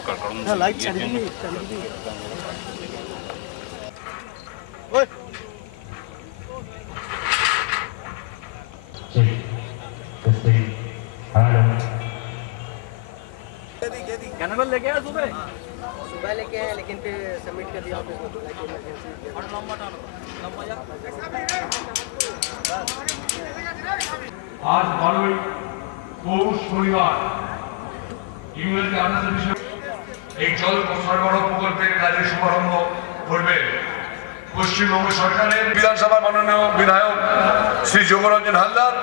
দরকার, কারণ कैनवल लेके आया सुबह लेके आए, लेकिन फिर सबमिट कर दिया ऑफिस में, बोला कि इमरजेंसी। आज 12 পৌষ শনিবার ইউএনকে আনাদের বিষয়ে এই জল সরবরাহ প্রকল্পের কাজের শুভারম্ভ করবে পশ্চিমবঙ্গ সরকারের বিধানসভার মাননীয় বিধায়ক শ্রী যোগরঞ্জন হালদার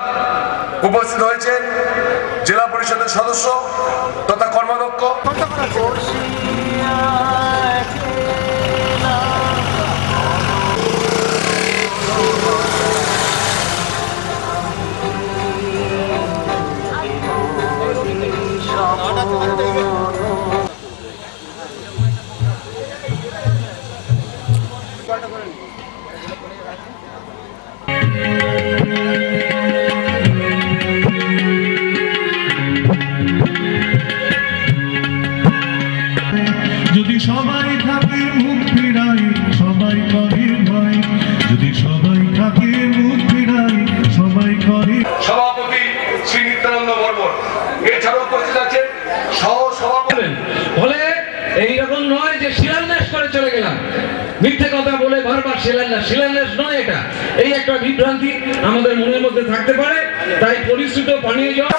উপস্থিত হয়েছেন, জেলা পরিষদের সদস্য তথা কর্মাধ্যক্ষ। যদি সবাই থাকে মুখ ফিরাই সবাই করে ভয়, যদি সবাই থাকে মুখ ফিরাই সবাই করে। সভাপতি শ্রী নিত্যানন্দ বর্মন এছাড়াও উপস্থিত আছেন সহ সভাপতি। বলে এইরকম নয় যে শিলান্যাস করে চলে গেলাম, মিথ্যে কথা বলে বারবার শিলান্যাস নয়, এটা এই একটা বিভ্রান্তি আমাদের মনের মধ্যে থাকতে পারে। তাই পরিশ্রুত পানীয় জল